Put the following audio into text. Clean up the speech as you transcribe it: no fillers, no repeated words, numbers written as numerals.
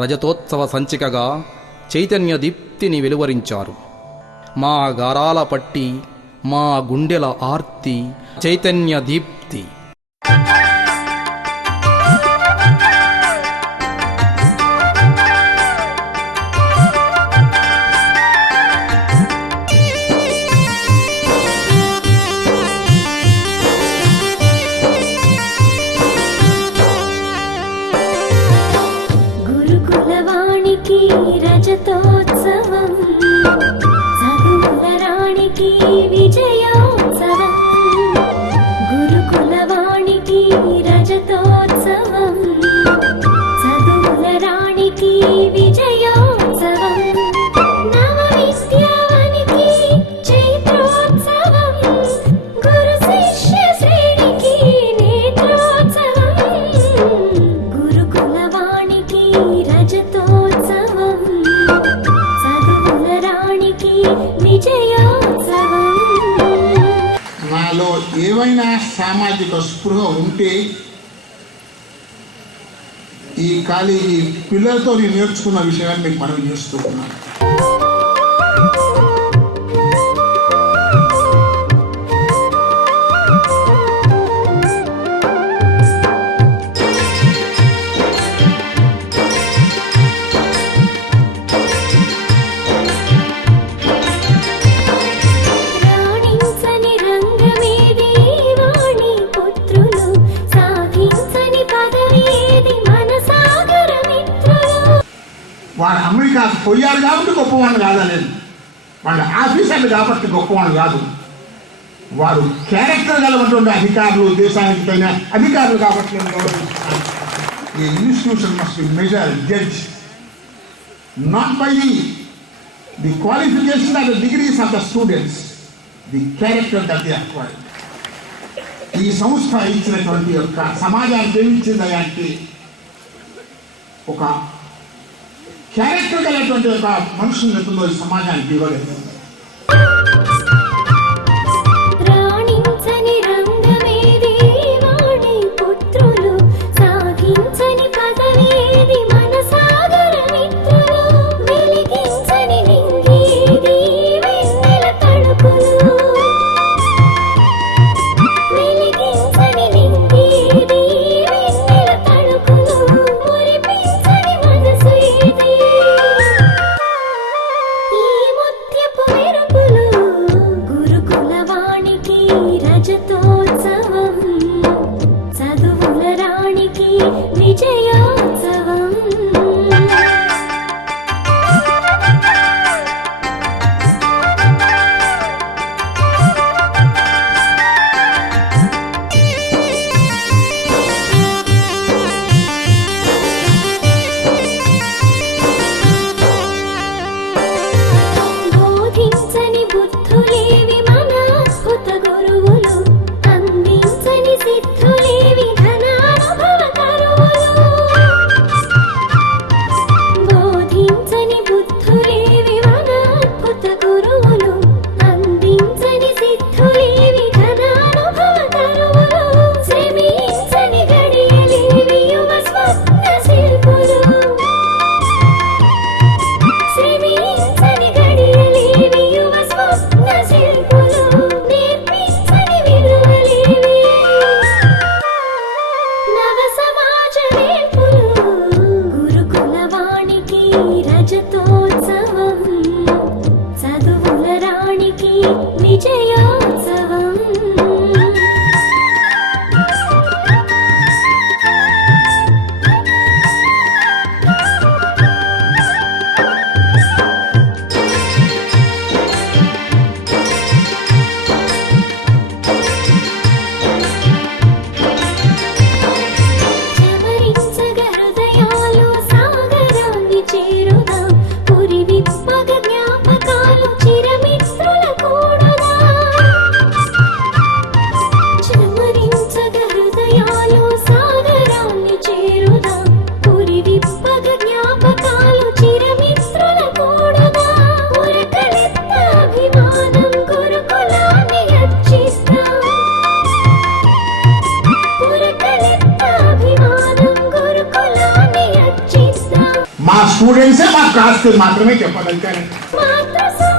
రజతోత్సవ సంచికగా చైతన్య దీప్తిని వెలువరించారు. మా గారాల పట్టి, మా గుండెల ఆర్తి చైతన్య దీప్తి. రజతోత్సవం చదువుల రాణికి విజయోత్సవం. గురుకులవాణికి రజతోత్సవం చదువుల రాణికి విజయోత్సవం. నవ విద్యావనికి చైత్రోత్సవం. గురు శిష్య శ్రేణికి నేత్రోత్సవం. గురుకులవాణికి రజతోత్సవం చదువుల రాణికి విజయోత్సవం. నాలో ఏవైనా సామాజిక స్పృహ ఉంటే ఈ కాలేజీ పిల్లలతో నేను నేర్చుకున్న విషయాన్ని మీకు మనం చేస్తున్నాను. వాడు అమెరికాకు పోయారు కాబట్టి గొప్పవాళ్ళు కాదలేదు, వాళ్ళ ఆఫీసర్లు కాబట్టి గొప్పవాళ్ళు కాదు. వారు క్యారెక్టర్ గలటువంటి అధికారులు, దేశానికి పైన అధికారులు కాబట్టి ఈ institution must be measure judge not by the qualification of the degrees of the students, the character that they acquired. ఈ సంస్థ ఇచ్చినటువంటి యొక్క సమాజానికి ఏమిచ్చింది అంటే ఒక క్యారెక్టర్ గలటువంటి ఒక మనుషులు ఎత్తుందో ఈ సమాజానికి ఇవ్వలేదు. స్టూడెంట్సే మాకు కాస్త మాత్రమే చెప్పగలుగుతారు. మాతృ